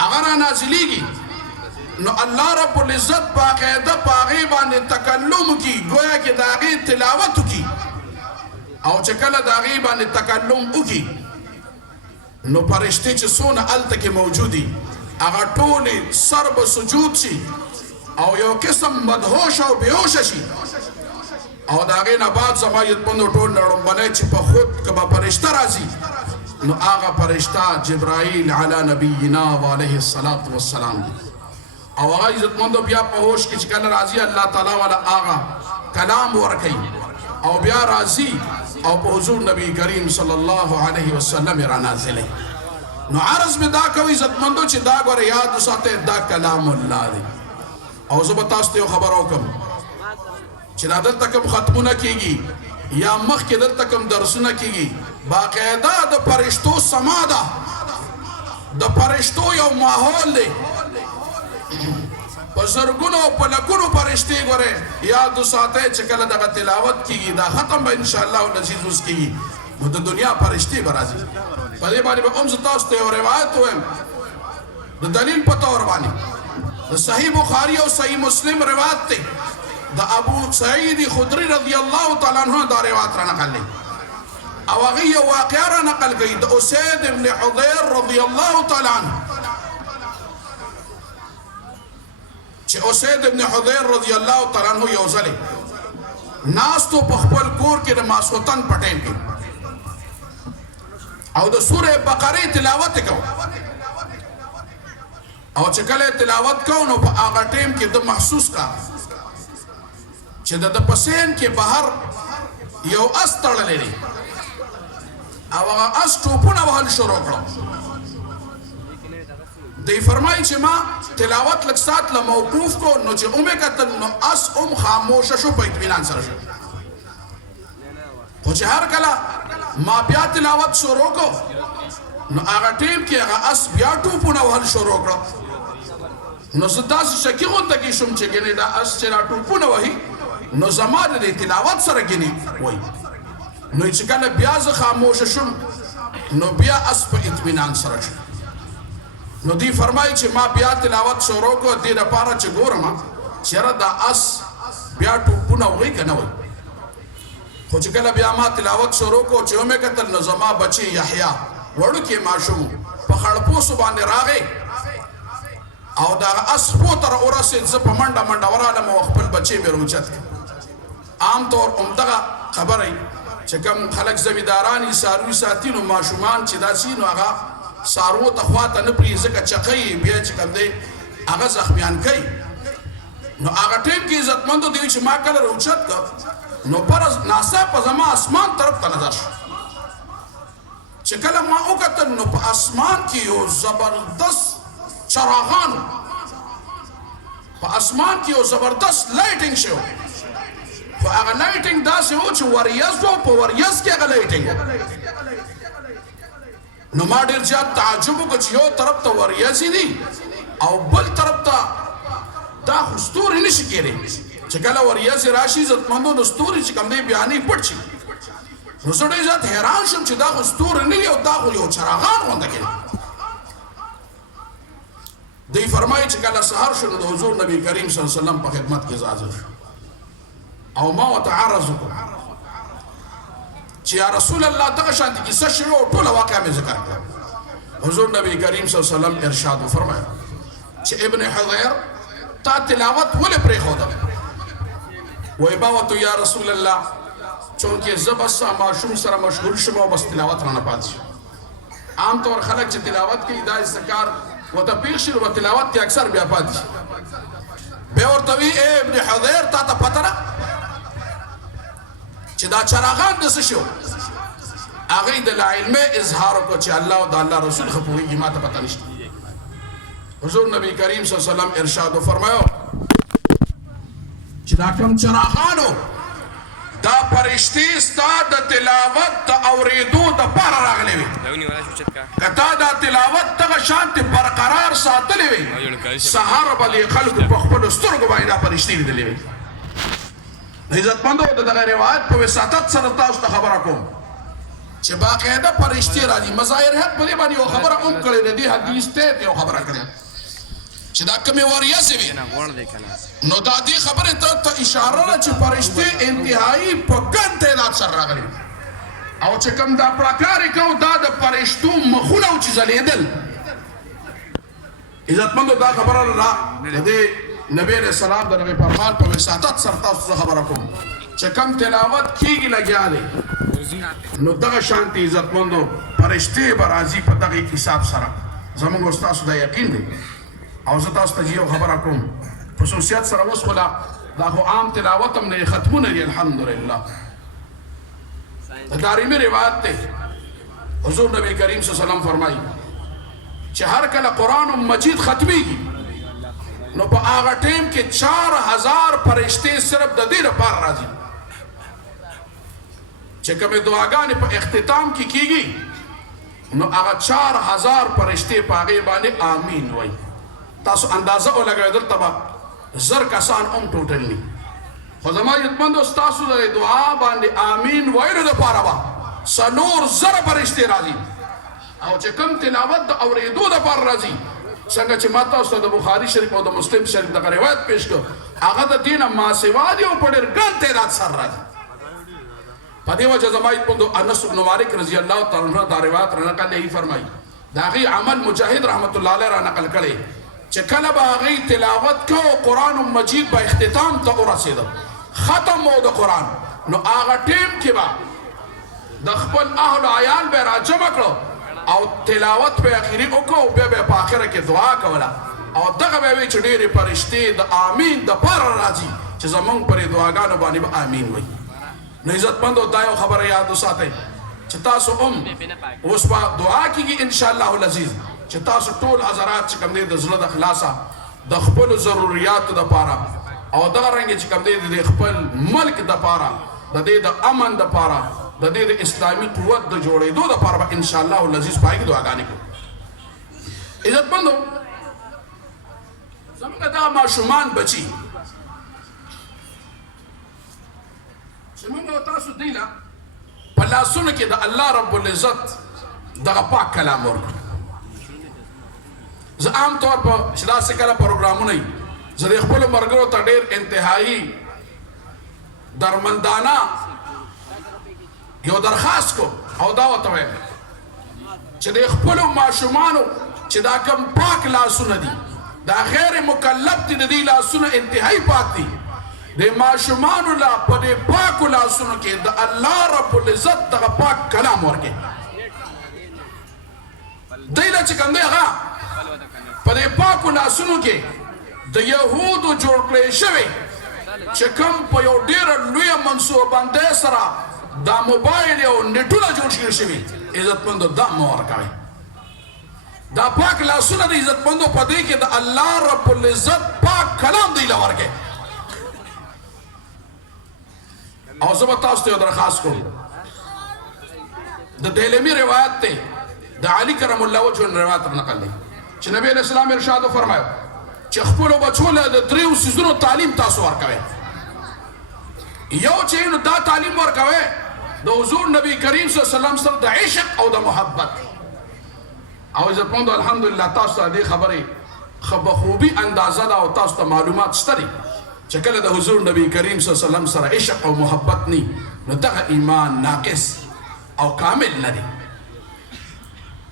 هغه را نازلیږي نو الله رب العزت باقاعده په هغې باندې تکلم کی گویا کې د هغې تلاوت وکړي او چې کله د هغې باندې تکلم وکړي نو فرشتې چې څونه هلته کې موجود دي هغه ټولې سر به سجود شي او یو قسم مدهوش او بیهوشه شي او د هغې نه بعد زما عزتمندو ټول نه لومبنی چې په خود که به فرشته راځي نو هغه فرشته جبرائیل علی نبینا و علیه الصلاة والسلام دی او هغه عزتمندو بیا په هوش کې چې کله راځي الله تعالی والا هغه کلام ورکوي او بیا راځي او په حضور نبی کریم صلی الله علیه وسلم را نازلی نو عرض می دا کوي عزتمندو چې دا ګوره یاد وساتئ دا کلام الله دی او زه به تاسو ته یو خبره وکړم چې دا دلته کوم ختمونه کېږي یا مخکې دلته کوم درسونه کېږي باقاعده د فرشتو سما ده د فرشتو یو ماحول دی په زرګونو او په لکونو فرشتې ګورئ یاد وساتئ چې کله دغه تلاوت کېږي دا ختم به انشاءالله العزیز اوس کېږي نو د دنیا فرشتې به راځي په دې باندې به هم زه تاسو ته یو روایت ووایم د دلیل په طور باندې د صحیح بخاري او صحیح مسلم روایت دی د ابو سعید خدری رضی الله تعالی عنہ دا روایت را نقل دی او هغه یو واقعه را نقل کوي د اسید ابن حضیر رضی الله تعالی عنہ چې اسید ابن حضیر رضی الله تعالی عنہ یو ځل ناستو په خپل کور کې د ماسوتن پټین کې او د سوره بقره تلاوت کو او چې کله تلاوت کو نو په هغه ټیم کې د محسوس کا چې د پسین کې بهر یو اس تړلی دی او هغه اس ټوپونه وهل شروع کړه دی فرمایي چې ما تلاوت لږ ساعت له موقوف کو نو چې ومې کتل نو اس هم خاموشه شو په اطمینان سره شو خو چې هر کله ما بیا تلاوت شروع کو نو هغه ټیم کې هغه اس بیا ټوپونه وهل شروع کړه نو زه داسې شکي غونته کې شوم چې ګنې دا اس چې را ټوپونه وهي نو زما د تلاوت سره ګنې وایي نو چې کله بیا زه خاموشه شوم نو بیا اس په اطمینان سره شو نو دی فرمایي چې ما بیا تلاوت شروع کو دې لپاره چې ګورم چېرې دا اس بیا ټوپونه وایي که نه وایي خو چې کله بیا ما تلاوت شروع کو چې ومې کتل نو زما بچی یحیی وړوکی ماشوم په خړپوسو باندې راغی او دا اس خپو ته راورسېد زه په منډه منډه ورغلم او خپل بچی مې راوچت عام طور همدغه خبره چې کوم خلک زمینداران یې څاروي ساتي نو ماشومان چې داسې نو هغه څاروو ته خواته نه پرېږدي ځکه چقی بیا چې کوم دی هغه زخمیان کوي نو هغه ټیم کې عزتمندو دی چې ما کله راوچت کړ نو پر ناڅاپه زما اسمان طرف ته نظر شو چې کله ما وکتل نو په اسمان کې یو زبردست چراغانو په اسمان کې یو زبردست لایټینګ شو خو هغه لایټینګ داسې و چې وریځ و په وریځ کې هغه لایټینګ نو ما ډېر زیات تعجب وکړ چې یو طرف ته وریځې دي او بل طرف ته دا خو ستوري نشي کېدی چې کله وریځې راشي عزتمندو نو ستوري چې کوم دی بیانې پټ شي نو زه ډېر زیات حیران شوم چې دا خو ستوري نه دي او دا خو یو چراغان غونډه کوي دی فرمایي چې کله سهار شو نو د حضور نبی کریم صلی الله علیه وسلم په خدمت کې حاضر شو او ما ورته عرض وکړ چې یا رسول الله دغه شانتې کیسه شوې او ټوله واقعه مې ذکر کړه حضور نبی کریم صلی الله علیه وسلم ارشاد وفرمایه چې ابن حضیر تا تلاوت ولې پرېښوده وایي ما ورته یا رسول الله چونکې زه بس ماشوم سره مشغول شم او بس تلاوت رانه پاتې شو عام طور خلک چې تلاوت کوي دا استکار ورته پېښ شي نو تلاوت کې اکثر بیا پاتې شي بیا ورته وایي ای ابن حضیر تا ته پته ده چې دا چراغان د څه شو هغې د لاعلمۍ اظهار وکړو چې الله او د الله رسول ښه پوهېږي ما ته پته نشته حضور نبی کریم صلی الله علیه وسلم ارشاد وفرمایو چې دا کوم چراغانو دا فرشتې ستا د تلاوت د اورېدو دپاره راغلې وي که تا دا تلاوت دغه شانتې برقرار ساتلې وي سهار به دې خلکو په خپلو سترګو باندې دا فرشتې لیدلې وي عزتمندو د دغه روایت په وساطت سره تاسو ته خبره کوم چې باقاعده فرشتي راځي. مظاهر حق په دې باندې یو خبره هم کړې دي، حدیث ته یو خبره کړې چې دا کومې وریځې وي نو دا دې خبرې ته اشاره ده چې فرشتي انتهایی په ګڼ تعداد سره راغلي او چې کوم دا پړکارې کو دا د فرشتو مخونه و چې ځلېدل. عزتمندو دا خبره ده د دې نبی علیہ السلام د نبی فرمان په وساطت سره تاسو ته خبره کوم چې کوم تلاوت کیږي لګیا دی نو دغه شانتي عزتمندو فرشتي به راځي په دغه حساب سره. زموږ ستاسو دا یقین دی او زه تاسو ته یو خبره کوم خصوصیت سره اوس خو دا خو عام تلاوت هم نه ختمونه دي الحمدلله. دارمی روایت ته حضور نبی کریم صلی الله علیه وسلم فرمایي چې هر کله قرآن مجید ختمیږي نو په هغه ټیم کې 4000 فرشتې صرف د دې لپاره راځي چې کومې دعاګانې په اختتام کې کیږي نو هغه 4000 فرشتې په هغې باندې آمین وایي. تاسو اندازه ولګوئ دلته به 1000 کسان هم ټوټل دي خو زما عزتمندو ستاسو د دعا باندې آمین ویلو دپاره به 4000 فرشتې راځي او چې کوم تلاوت د اورېدو دپاره راځي څنګه چې ما تاسو ته د بخاري شریف او د مسلم شریف دغه روایت پیش کړ هغه د دې نه ما سوا دي او په ډېر ګڼ تعداد سره راځي. په دې وجه زما عزتمندو انس بن مالک رضی الله تعالی عنہ دا روایت رانقل یې فرمایي د هغې عمل مجاهد رحمت الله علیه رانقل کړی چې کله به هغې تلاوت کو قرآن مجید به اختتام ته ورسېده ختم و د قرآن نو هغه ټیم کې به د خپل اهل عیال به راجمع کړو او تلاوت به اخري وکړو بیا به په آخره کې دعا کوله او دغه به وي چې ډېرې فرشتې د آمین دپاره راځي چې زمونږ پرې دعاګانو باندې به آمین وایي. نو عزتمندو دا یو خبره یاد وساتئ چې تاسو هم اوس به دعا کېږي انشاءالله العزیز چې تاسو ټول حضرات چې کوم دی د زړه د خلاصه د خپلو ضروریاتو دپاره او دغه رنګې چې کوم دی د خپل ملک دپاره د دې د امن دپاره د دې د اسلامي قوت د جوړېدو دپاره به انشاءالله العزیز په هغې کې دعاګانې کوو. عزتمندو زموږ دغه ماشومان بچي چې موږ او تاسو دوی له په لاسونو کې د الله رب العزت دغه پاک کلام ورکړو. زه عام طور په چې داسې کله پروګرامونه وي زه د خپلو ملګرو ته ډېر انتهایي درمندانه یو درخواست کوم او دا ورته وایم چې د خپلو ماشومانو چې دا کوم پاک لاسونه دي دا غیر مکلف دي د دې لاسونه انتهایي پاک دي د ماشومانو لا په دې پاکو لاسونو کې د الله رب العزت دغه پاک کلام ورکړي دی له چې کوم دی هغه په دې پاکو لاسونو کې د یهودو جوړ کړی شوی چې کوم په یو ډېره لویه منصوبندۍ سره دا موبایل او نیټونه جوړ شوي عزتمندو دا مه ورکوئ. دا پاک لاسونه د عزتمندو په دې کې د الله رب العزت پاک کلام دی له ورکوئ. او زه به تاسو ته یو درخواست کوم د دیلمي روایت دی د علي کرم الله وجهه روایت نقل دی چې نبی علیہ السلام ارشاد فرمایو چې خپلو بچو له د دریو څیزونو تعلیم تاسو ورکوئ. یو چې نو دا تعلیم ورکوئ د حضور نبی کریم صلی الله علیه وسلم سره د عشق او د محبت او عزتمندو الحمدلله تاسو ته دې خبرې ښه بخوبي اندازه ده او تاسو ته معلومات شته دي چې کله د حضور نبی کریم صلی الله علیه وسلم سره عشق او محبت نی نو دغه ایمان ناقص او کامل نه دی.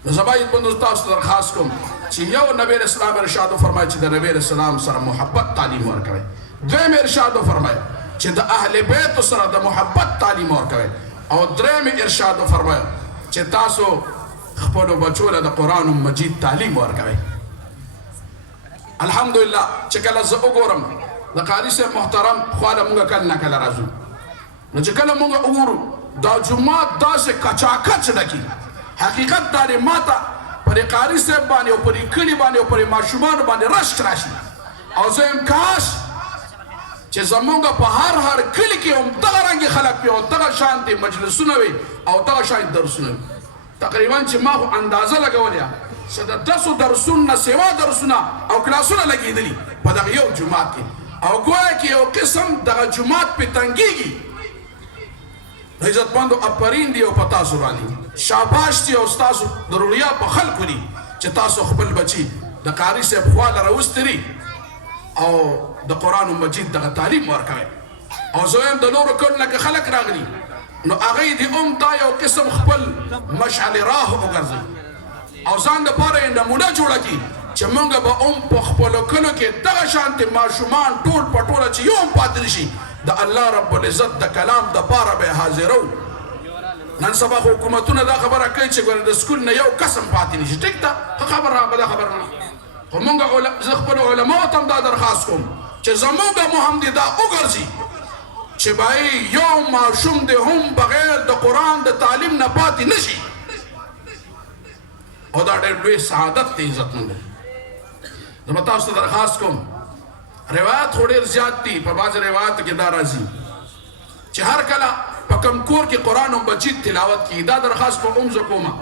نو زه باید بندو تاسو درخواست کوم چې یو نبی علیہ السلام ارشاد فرمایي چې د نبی علیہ السلام سره محبت تعلیم ورکوئ. دویم ارشاد فرمایي چې د اهل بیت سره د محبت تعلیم ورکوئ. او دریم ارشاد فرمایي چې تاسو خپلو بچو له د قرآن مجید تعلیم ورکوئ. الحمدلله چې کله زه وګورم د قاري صاحب محترم خواله مونږ کله نه کله راځو نو چې کله مونږ وګورو دا جومات داسې کچاکچ ډکي حقیقت دا دی ماته پر قاري صاحب باندې او پر کلي باندې او پر ماشومانو باندې رشک راشي او زه یم کاش چې زمونږ په هر کلي کې هم دغه رنګې خلک وي او دغه شانتې مجلسونه وي او دغه شانتې درسونه وي. تقریبا چې ما خو اندازه لګولې چې د 10 درسونو نه سوا درسونه او کلاسونه لګېدلي په دغه یو جومات کې او ګویا کې یو قسم دغه جومات پې تنګېږي عزتمندو اپرین دی او پتا سو باندې شاباش دی او تاسو ضروریا په خلکو دي چې تاسو خپل بچي د قاری صاحب خواله راوستري او د قران مجید دغه تعلیم ورکوي او زویم د نورو کله کې خلک راغلي نو هغه دي دا یو قسم خپل مشعل راه وګرځي او ځان د پاره نمونه جوړه کی چې مونږ به په خپل کلو کې دغه شانتي ماشومان ټول پټوله چې یو پاتې شي د الله رب العزت د کلام د پاره به حاضرو نن سبا حکومتونه دا خبره کوي چې ګور د سکول نه یو قسم پاتې نشي ټیک ده خبره بل خبره نه خو مونږ خپل علماء ته دا درخواست کوم چې زموږ محمد دا وګرځي چې بای یو ماشوم د هم بغیر د قران د تعلیم نه پاتې نشي او دا ډېر لوی سعادت دی عزتمند زه تاسو ته درخواست کوم روایت خو ډېر زیات دي په بعض روایت کې دا راځي چې هر کله په کوم کور کې قرآن مجید تلاوت کیږي دا درخواست په زه کومه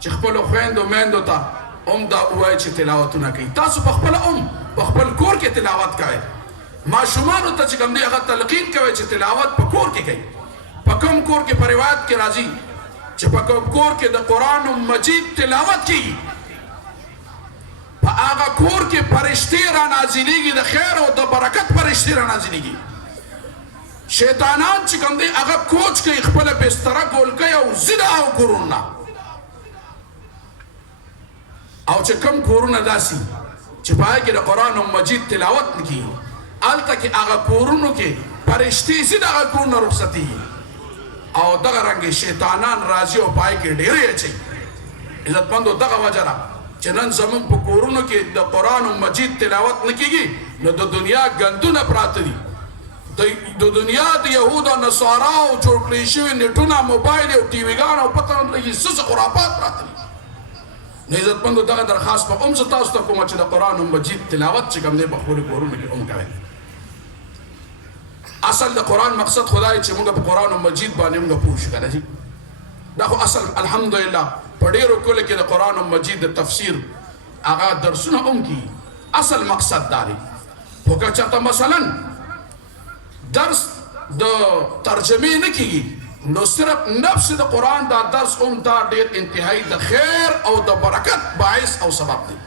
چې خپلو خویندو میندو ته دا ووایي چې تلاوتونه کوي تاسو په خپله په خپل کور کې تلاوت کوئ ماشومانو ته چې کوم دی هغه تلقین کوئ چې تلاوت په کور کې کوي په کوم کور کې په روایت کې راځي چې په کوم کور کې د قرآن مجید تلاوت کیږي په هغه کور کې فرشتې را نازلېږي د خیر او د برکت فرشتې را نازلېږي شیطانان چې کوم دی هغه کوچ کوي خپله بستره ګول کوي او ځي د هغو کورونو نه او چې کوم کورونه داسې چې په هغې کې د قرآن مجید تلاوت نه کېږي هلته کې هغه کورونو کې فرشتې ځي د هغه کورونه رخصتېږي او دغه رنګې شیطانان راځي او په هغې کې ډېرې اچوي عزتمندو دغه وجه ده چې نن زموږ په کورونو کې د قرآن مجید تلاوت نه کېږي نو د دنیا ګندونه پراته دي د دنیا د یهود او نصاراو جوړ کړي شوي نیټونه موبایل او ټي ویګان او پته نه لګي څه خرافات پراته دي نو عزتمندو دغه درخواست به زه تاسو ته کومه چې د قرآن مجید تلاوت چې کوم دی په خپلو کورونو کې کوئ اصل د قرآن مقصد خدای چې موږ په قرآن مجید باندې موږ پوه شو کنه جی دا خو اصل الحمدلله په ډېرو کلو کې د قرآن مجید د تفسیر هغه درسونه کیږي اصل مقصد دا دی خو که چېرته مثلا درس د ترجمې نه کیږي نو صرف نفس د قرآن دا درس دا ډېر انتهایی د خیر او د برکت باعث او سبب دی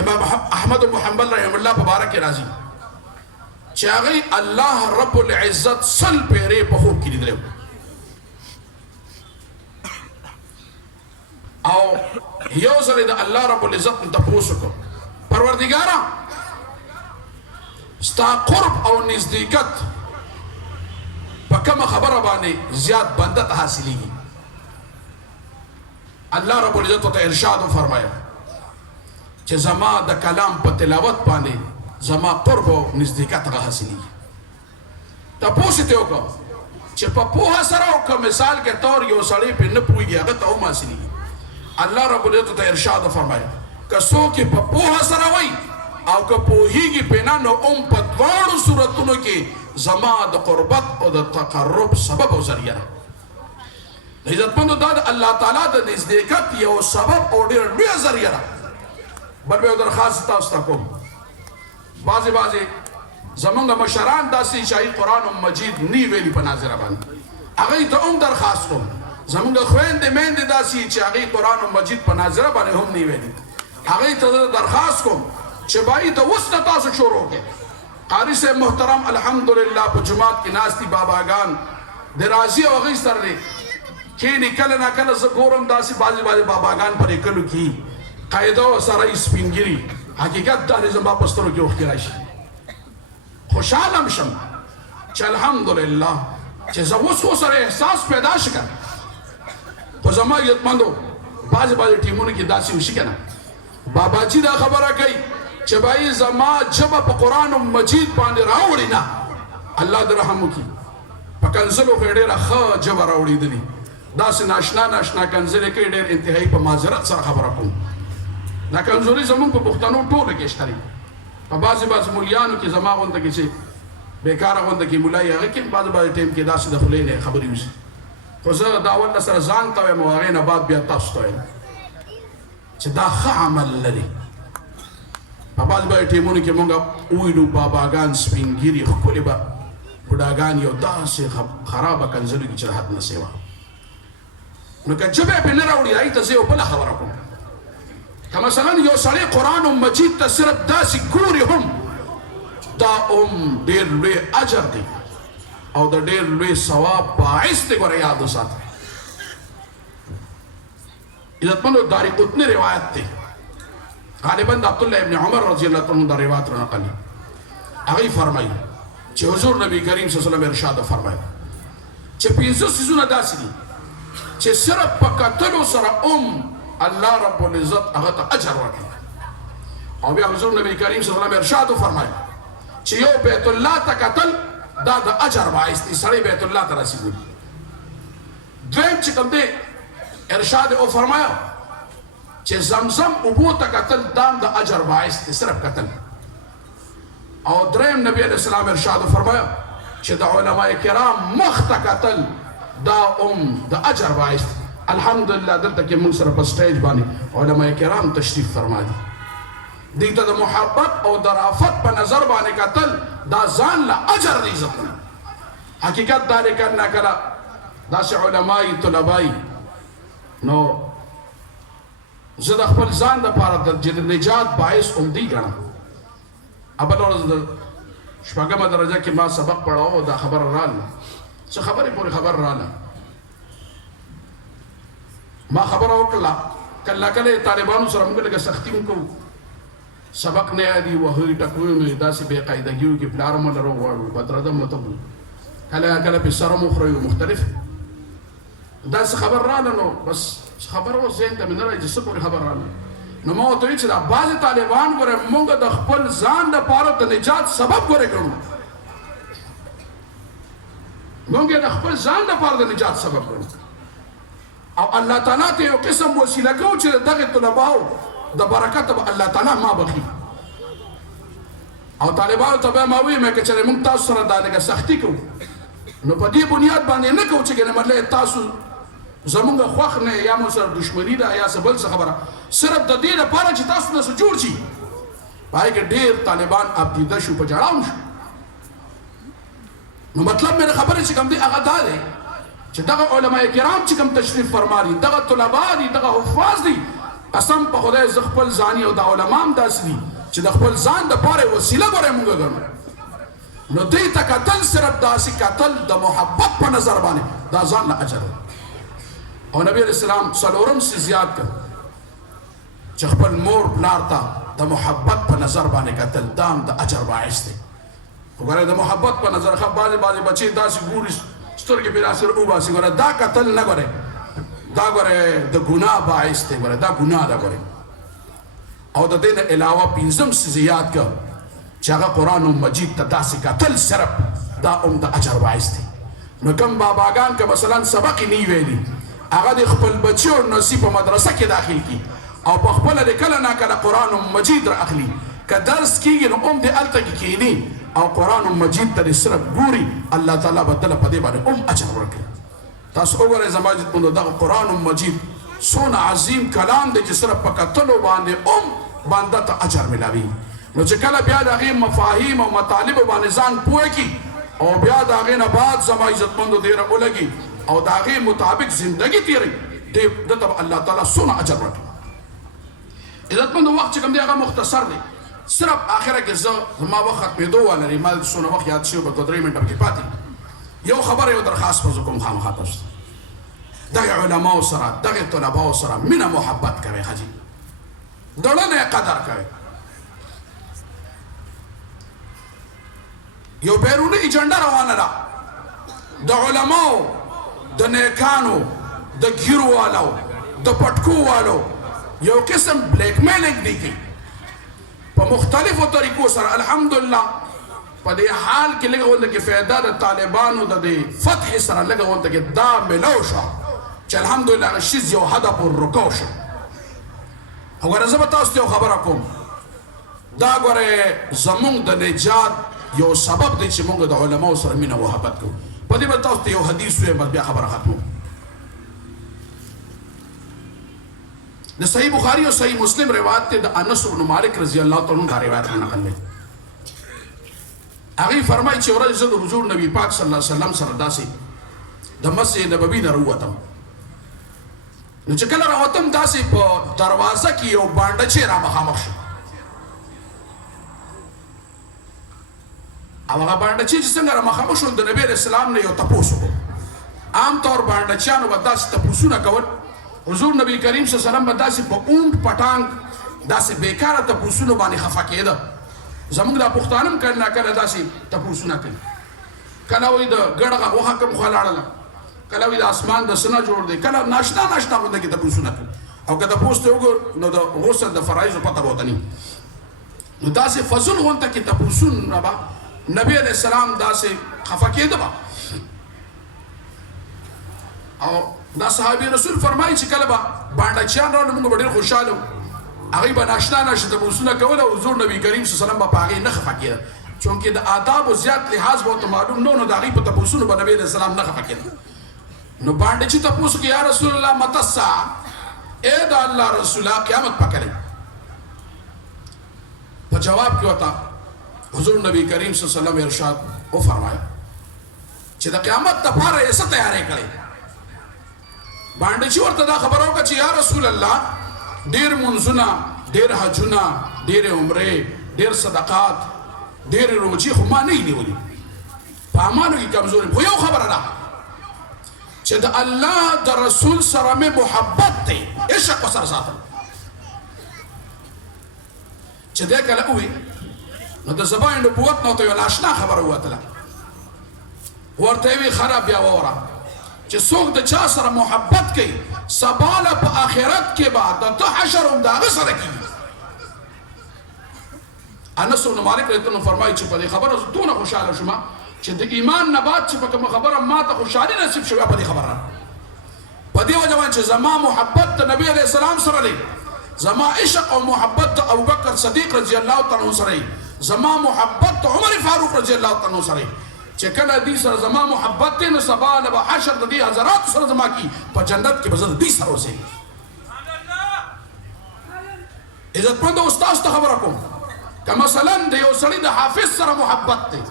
امام احمد بن حنبل رحم الله په باره کې راځي چې هغوی الله رب العزت سل پیرې په خوب کې لیدلی او یو ځل د الله رب العزت نه تپوس وکړ پروردګاره ستا قرب او نزدېکت په کومه خبره باندې زیات بنده ته حاصلېږي الله رب العزت ورته ارشاد وفرمایه چې زما د کلام په تلاوت باندې زما قرب او نزدېکت هغه حاصلېږي تپوس یې ترې وکړه چې په پوهه سره او که مثال کې طور یو سړی پرې نه پوهېږي هغه ته هم حاصلېږي الله رب العزت ته ارشاد وفرمایه که څوک یې په پوهه سره وایي او که پوهېږي پرې نه نو هم په دواړو صورتونو کې زما د قربت او د تقرب سبب او ذریعه ده عزتمندو دا د الله تعالی د نزدېکت یو سبب او ډېره لویه ذریعه ده بل به یو درخواست تاسو ته کوم بعضې زمونږ مشران داسې چې قرآن مجید نی ویلي په ناظره باندې هغوی ته هم درخواست کوم زمونږ خویندې میندې داسې چې هغوی قرآن مجید په ناظره باندې هم نی ویلي هغوی ته درخواست کوم چې بایی ته اوس نه تاسو شروع کړئ قاری صاحب محترم الحمدلله په جماعت کې ناست دي باباګان د راضي او هغوی سره دی کښېني کله نا کله زه ګورم داسې بعضې باباګان په دې کلو کې قاعده ورسره سپین ګیري حقیقت دا دی زما په سترګو کې اوښکې راشي خوشحاله م شم چې الحمدلله چې زه اوس ورسره احساس پیدا شي که خو زما عزتمندو بعضې ټیمونو کې داسې وشي که نه باباجي دا خبره کوي چې بایی زما ژبه په قرآن مجید باندې راوړي نه الله دې رحم وکړي په کنزلو کې ډېره ښه ژبه راوړېدلې داسې ناشنا کنزلې کوي ډېر انتهایي په معذرت سره خبره کوم دا کمزوري زموږ په پښتنو ټوله کې شته په بعضې مولیانو کې زما غونده کې چې بېکاره غونده کې مولایي هغه کې بعضې ټایم کې داسې د خولې نه خبرې وشي خو زه دا اول سره ځان ته وایم او هغې نه بعد بیا تاسو ته وایم چې دا ښه عمل لري په بعضې ټایمونو کې مونږ وویلو باباګان سپین ګیري ښکلې به بډاګان یو داسې خرابه کنځلو کې چې د حد نه سیوا نو که ژبه پې نه راوړي هغې ته زه یو بله خبره کوم که مثلا یو سړی قرآن مجید ته صرف داسې ګوري هم دا ډېر لوی اجر دی او د ډېر لوی ثواب باعث دی ګوره یاد وساته عزتمندو دارقطني روایت دی غالبا د عبدالله ابن عمر رضی الله عنه دا روایت را نقل هغې فرمایي چې حضور نبی کریم صلی الله علیه وسلم ارشاد فرمایي چې 15 څیزونه داسې دي چې صرف په کتلو سره الله رب العزت هغه ته اجر ورکوي او بیا حضور نبی کریم صلی الله علیه وسلم ارشاد فرمایي چې یو بیت الله ته کتل دا د اجر باعث دی سړی بیت الله ته رسېږي دویم چې کوم دی ارشاد او فرمایا چې زمزم اوبو ته کتل دا د اجر باعث دی صرف کتل او دریم نبی علیہ السلام ارشاد فرمایا چې د علماء کرام مخ ته کتل دا د اجر باعث دی الحمدلله دلته کې موږ سره په سټیج باندې علماء کرام تشریف فرما دي دې ته د محبت او د رافت په نظر باندې کتل دا ځان له اجر دی عزتونه حقیقت دا دی که نه کله داسې علمایي طلبایي نو زه د خپل ځان دپاره د نجات باعث همدې ګڼم بله ورځ د شپږمه درجه کې ما سبق پړاو او دا خبره راله څه خبرې پورې خبر راله ما خبره وکړه کله کله طالبانو سره موږ لږه سختي هم کوو سبق نه یادي وهي ټکوي مې داسې بې قاعدګیو کې پلار مو لرو غواړو بدرده مو ته کله کله په سره مخرو مختلف داسې خبر راله نو بس خبره اوس ذهن ته مې نه راځي څه پورې خبر راله نو ما ورته ویل چې دا بعضې طالبان ګوره موږ د خپل ځان دپاره د نجات سبب ګورې ګڼو موږ یې د خپل ځان دپاره د نجات سبب ګڼو او الله تعالی ته یو قسم وسیله کوو چې دغې طلباو د برکت به الله تعالی ما بخي او طالبانو ته به ما ویم که چېرې موږ تاسو سره دا لږه سختي کوو نو په دې بنیاد باندې نه کوو چې ګنې مطلب تاسو زمونږ خوښ نه یا مو سره دشمني ده یا څه بل څه خبره صرف د دې لپاره چې تاسو نه څه جوړ شي په هغې کې ډېر طالبان ابتیده شو په جړاو شو نو مطلب مې د خبرې چې کوم دی هغه دا دی چې دغه علماء کرام چې کوم تشریف فرما دي دغه طلبا دي دغه حفاظ دي قسم په خدای زه خپل ځاني او د علما هم داسې دي چې د خپل ځان دپاره وسیله ګورې مونږ ګڼو نو دوی ته کتل صرف داسې کتل د محبت په نظر باندې دا ځان له اجر او نبی علیہ السلام څلورم څه زیات کړ چې خپل مور پلار ته د محبت په نظر باندې کتل دا هم د اجر باعث دی وګورئ د محبت په نظر ښه بعضې بچې داسې ګوري سترګې پرې داسې وباسي ګوره دا کتل نه ګورئ دا ګوره د ګناه باعث دی ګوره دا ګناه ده ګوره او د دې نه علاوه پنځم څه زیات کړ چې هغه قرآن مجید ته داسې کتل صرف دا هم د اجر باعث دی نو کوم باباګان که مثلا سبق یې نه ویلي هغه د خپل بچو نصیب په مدرسه کې داخل کی او په خپله د کله نه کله قرآن مجید را اخلي که درس کېږي نو هم د هلته کې کښېني او قرآن مجید ته صرف ګوري الله تعالی به دله په دې باندې هم اجر ورکوي تاسو وګورئ زما عزتمندو دغه قرآن مجید څونه عظیم کلام دی چې صرف په کتلو باندې هم بنده ته اجر ملاوي نو چې کله بیا د هغې مفاهیم او مطالبو باندې ځان پوه کړي او بیا د هغې نه بعد زما عزتمندو دیره ولګي او د هغې مطابق زندگی تیری دته به الله تعالی څونه اجر ورکړي عزتمندو وخت چې کوم دی هغه مختصر دی صرف آخره کې زما وخت ختمېدو ولري ما څونه وخت یاد شوی په 2-3 منټه کې پاتې یو خبره یو درخواست به زه کوم خامخا تاسو ته دغې علماو سره دغې طلباو سره مینه محبت کوئ حاجي دړنه قدر کوئ یو بیرونی ایجنډه روانه ده د علماو د نیکانو د ګیرو والو د پټکو والو یو قسم بلیک میلینګ دی کوي په مختلفو طریقو سره الحمدلله په دې حال کې لږه غونډه کې فایده د طالبانو د دې فتح سره لږه غونډه کې دا ملو شو چې الحمدلله هغه شیز یو هدف ورکو شو وګوره زه به تاسو ته یو خبره کوم دا ګوره زمونږ د نجات یو سبب دی چې موږ د علماو سره مینه محبت کوو په دې به تاسو ته یو حدیث ووایم بس بیا خبره ختمو د صحیح بخاری او صحیح مسلم روایت دی د انس بن مالک رضی الله تعالی عنہ دا روایت نقل دی هغه فرمایي چې ورځ زه د حضور نبی پاک صلی الله علیه وسلم سره داسې د مسجد نبوي نه راووتم نو چې کله راوتم داسې په دروازه کې یو بانډچی را مخامخ شو او هغه بانډچی چې څنګه را مخامخ شو د نبی اسلام نه یو تپوس وکړو عام طور بانډچیانو به داسې تپوسونه کول حضور نبی کریم صلی الله علیه وسلم به داسې په اونټ پټانګ داسې بیکاره تپوسونو باندې خفه کېده زموږ دا پښتانه هم کله ناکله داسې تپوسونه کوي کله وایي د ګډه غوښه کوم خوا لاړله کله وایي د اسمان د څه نه جوړ دی کله ناشنا غونډه کې تپوسونه کوي او که تپوس ته وګور نو د غسل د فرایضو پته به ورته نه نو داسې فضل غونډه کې تپوسونه به نبی علیه السلام داسې خفه کېده به او دا صحابي رسول فرمایي چې کله به بانډچیان راغله موږ به ډېر خوشحاله وو هغوی به ناشنا تپوسونه کول او حضور نبی کریم صلی الله علیه وسلم به په هغې نه خفه کېده چونکې د آدابو زیات لحاظ به ورته معلوم نه و نو د هغوی په تپوسونو به نبی علیه السلام نه خفه کېده نو بانډچي تپوس وکړي یا رسول الله مته الساعه ای د الله رسوله قیامت به کله په جواب کې ورته حضور نبی کریم صلی الله علیه وسلم ارشاد وفرمایه چې د قیامت دپاره یې څه تیاری کړی بانډچي ورته دا خبره وکړه چې یا رسول الله ډېر منځونه ډېر حجونه ډېرې عمرې ډېر صدقات ډېرې روجې خو ما نه یې نیولي په اعمالو کې کمزوري خو یو خبره ده چې د الله د رسول سره مې محبت دی عشق ورسره ساتم چې دی کله ووي نو د زبان نبوت نه ورته یو ناشنا خبره ووتله ورته یې وي خراب بیا واوره چې څوک د چا سره محبت کوي سبا له په آخرت کې به د ته حشر هم د هغه سره کېږي انس بن مالک رضی الله عنه فرمایي چې په دې خبره زه دونه خوشحاله شوم چې د ایمان نه بعد چې په کومه خبره ما ته خوشحالي نصیب شوې په دې خبره په دې وجه باندې چې زما محبت د نبی علیه السلام سره دی زما عشق او محبت د ابوبکر صدیق رضی الله تعالی عنه سره زما محبت د عمر فاروق رضی الله تعالی عنه سره چې کله دې سره زما محبت دی نو سبا له به حشر د دې حضراتو سره زما کی په جنت کې به زه د دې سره اوسېږم عزتمندو استاد ته خبره کوم که مثلا د یو سړي د حافظ سره محبت دی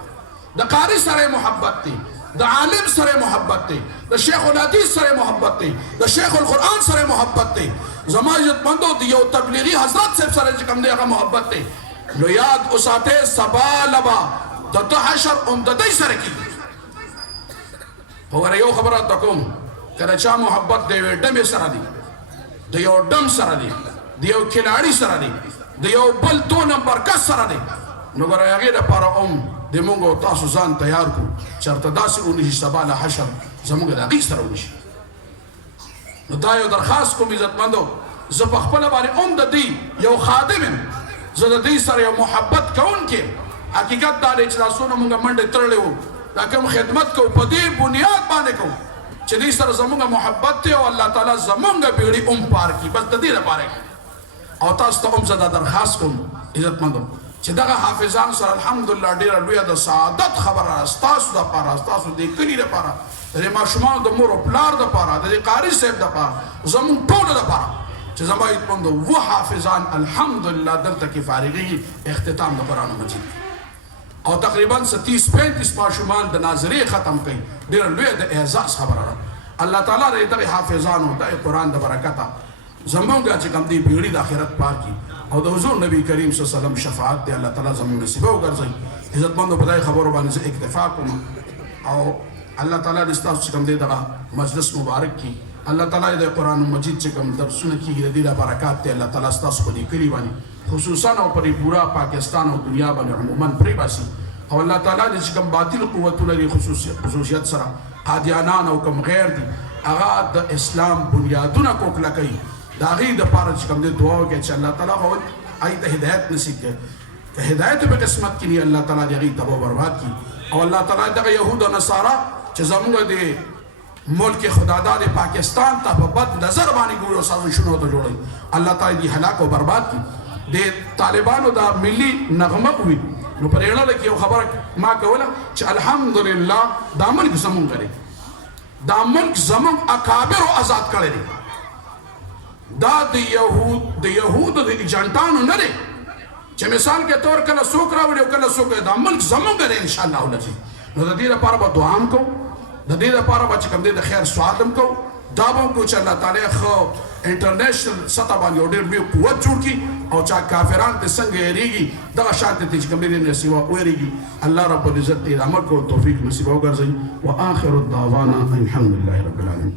د قاری سره محبت دی د عالم سره محبت دی د شیخ الحدیث سره محبت دی د شیخ القرآن سره محبت دی زما عزتمندو د یو تبلیغي حضرت صاحب سره چې کوم دی هغه محبت دی نو یاد وساتئ سبا لبا د ته حشر هم د دوی سره کېږي خو ګوره یو خبره درته کوم که د چا محبت د یوې ډمې سره دی د یو ډم سره دی د یو کلاړي سره دی د یو بل 2 نمبر کس سره دی نو ګوره هغې دپاره هم د مونږ او تاسو ځان تیار کړو چېرته داسې ونشي سبا له حشر زموږ د هغې سره ونشي نو دا یو درخواست کوم عزتمندو زه په خپله باندې هم د دوی یو خادم یم زه د دوی سره یو محبت کوونکی حقیقت دا دی چې دا څونه مونږ منډې تړلې وو دا کوم خدمت کوو په دې بنیاد باندې کوو چې دوی سره زموږ محبت دی او الله تعالی زموږ بیړۍ هم پار کړي بس د دې لپاره او تاسو ته هم زه دا درخواست کوم عزتمندو چې دغه حافظان سره الحمدلله ډېره لویه د سعادت خبره ستاسو دپاره ستاسو د کلي دپاره د دې ماشومانو د مور او پلار دپاره د دې قاري صاحب دپاره زموږ ټولو دپاره چې زما عزتمندو و حافظان الحمدلله دلته کې فارغېږي اختتام د قرآن مجید او تقریبا 30-35 ماشومان د ناظرې ختم کوي ډېره لویه د اعزاز خبره ده الله تعالی د دغې حافظانو د قرآن د برکته زموږ چې کوم دی بیړۍ د آخرت پار کړي او د حضور نبی کریم صلی الله علیه وسلم شفاعت دی الله تعالی زموږ نصیبه وګرځوي عزتمندو په دغې خبرو باندې زه اکتفا کوم او الله تعالی دې ستاسو چې کوم دی دغه مجلس مبارک کړي الله تعالی د قرآن مجید چې کوم درسونه کېږي د دې د برکات دی الله تعالی ستاسو په دې کلي باندې خصوصا او پرې پورا پاکستان او دنیا باندې عموما پرې باسي او الله تعالی دې چې کوم باطل قوتونه لري خصوصیت سره قادیانان او کوم غیر دي هغه د اسلام بنیادونه کوکله کوي د هغې دپاره چې کوم دی دعا وکړئ چې الله تعالی به هغوی ته هدایت نصیب کړي که هدایت په قسمت کې نه الله تعالی د هغې تباه برباد کړي او الله تعالی دغه یهود او نصارا چې زموږ د ملک خداداد پاکستان ته په بد نظر باندې ګوري او سازشونه ورته جوړوي الله تعالی دې هلاک او برباد کړي د طالبانو دا ملي نغمه وي نو په اړه کې یو خبره ما کوله چې الحمدلله دا ملک زموږ دی دا ملک زموږ اکابرو آزاد کړی دی دا د یهودو د ایجنټانو نه دی چې مثال کې تور کله څوک راوړي او کله څوک دا ملک زمونږ دی ان شاء الله العزیز. نو د دې لپاره به دعا هم کوو، د دې لپاره به چې کوم دی د خیر سوال هم کوو، دا به هم کوو چې الله تعالی ښه انټرنیشنل سطح باندې یو ډېر لوی قوت جوړ کړي او چا کافران ته څنګه یېرېږي دغه شان ته چې کوم دی نه سوا ویېرېږي. الله رب العزت دې عمل کولو توفیق نصیب وګرځوي. واخر الدعوانا الحمد لله رب العالمین.